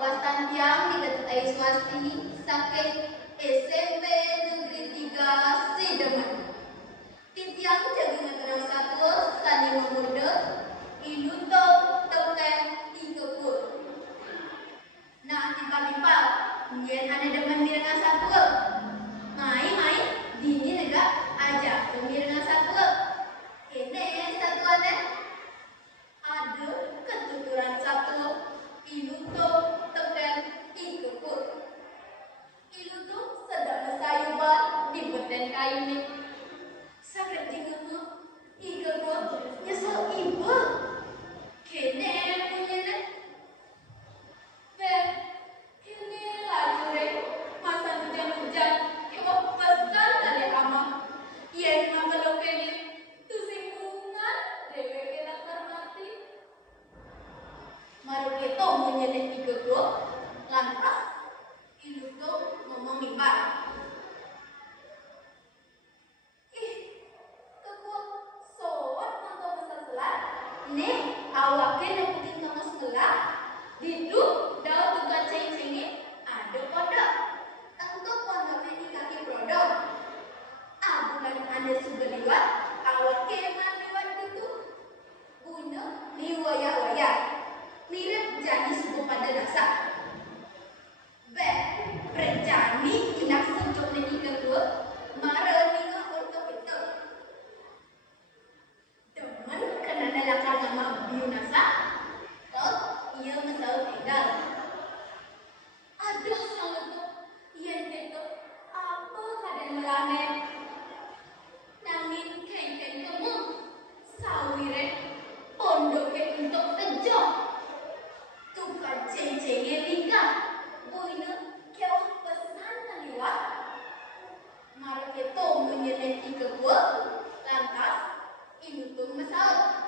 Wastan tiang diketai swasti sakit SMP Negeri 3 Sideman. Titiang jadi ngeterang satu sani memuda iluto token ikepur. Nah tiba-tiba nyen ane demen mirengan satu. Mai dini nega aja mirengan satu. Ini satu ane ada ketuturan satu iluto token ikepur. Iluto sedang sayuban di beden kayu ni. Sakit tinggalmu, ikutmu, nyesel ibu. Kene punya ne. Kene laju re, masa hujan-hujan, kewak pesan dari ama. Yang nama lo kene, tu singgungan, dewe kena termati. Maru keto punya ne ikutmu, lantas iluto ngomong ibar. Nih, awaknya neputin kamu sebelah. Diduk, daun tukang ceng-cengin, ada pondok. Tentu pondoknya di kaki prodok. Bukan ada suga liwat, awaknya emang liwat gitu. Punya, ni waya-waya. Mirip jadi suku pada dasar. Berjani inak sejuk ni kedua, marah ni untuk itu. Teman kena dalakan nama Biunasa, ia mesau tinggal. Ada sangat yang itu apa kadang melane. Nangin kengkeng kamu sawire pondok untuk ejok. Tukar ceng-cengnya tinggal. Buina kewah pesan liwat. Mari kita menyeneti kebuat lantas ilutung mesau.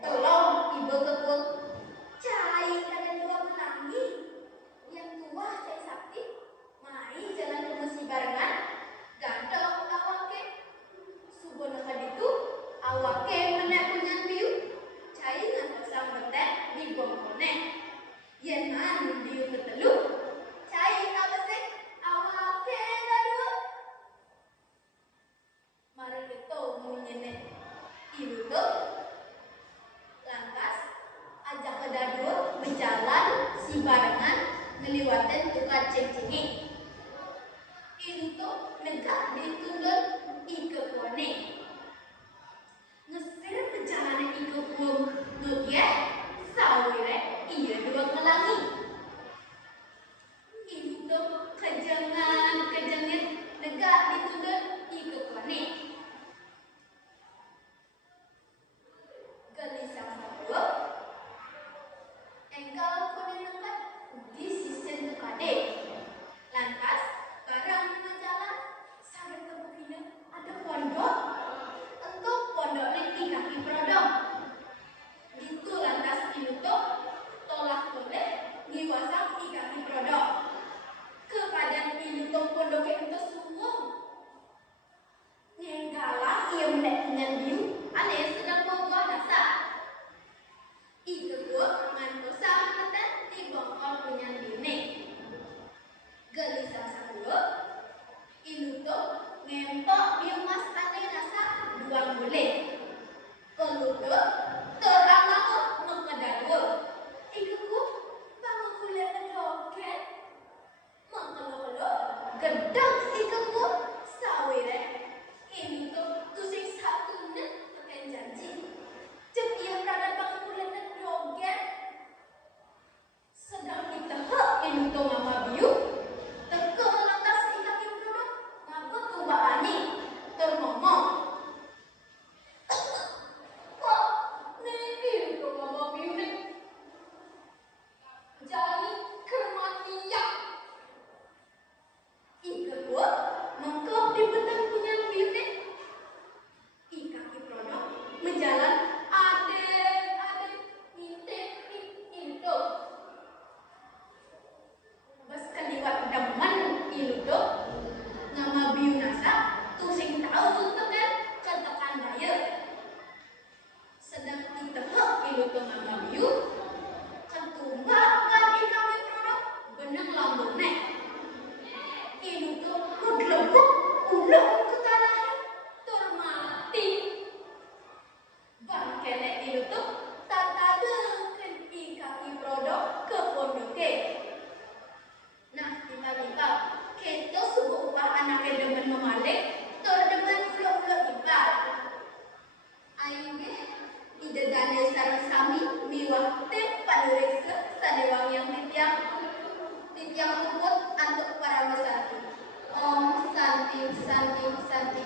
Tolong ibu kebuat cai kalian dua menangi. Yang tua cai sakti. Mari jalan ke mesi barengan. Ganteng awake. Subonakan itu awake menek punya biu. Cai ngantuk sang betek di bongkone. Yenan biu ketelu. Cai apa sih? Awake dadu. Mari kita menyenek iluto. Lantas ajak kedua berjalan si barengan ngeliwatin tukar ceng-cengi. Iluto negak ditunggal ikepone. Ngesir perjalanan ikepun ngegiat sawire iya dua ngelangi. Iluto kejengit negak ditunggal ikepone. Gelisah satu, engkau konenangkan di sisi tukade. Lantas barang menjalan sampai ke bukina ada pondok. Untuk pondok di kaki prodok. Gitu lantas dinutup tolak toleh diwasang di kaki prodok. Keadaan dinutup pondoknya itu semua. Nenggalah ia menek dengan biu. Ane sedang membuat dasar. Itu ngantuk sampai di bongkol punya dini. Gelisah satu. Iluto ngempok biumas ane nasa dua boleh. Keluto terang aku mengkedadul. Iku bangun kuliah kedoket. Mengkelo-kelo gedang ikaku sawire. Iluto tusing satu nen tekan janji. Cek ia berada bangun kuliah kedoket. Sedang kita iluto mama biu. Teka lantas ikan iluto. Ngapa tuh bani termomong. Sedang ditehak ilutung mama biu tim panurikse sanewang yang titiang luput untuk para besarti. Om Santi Santi Santi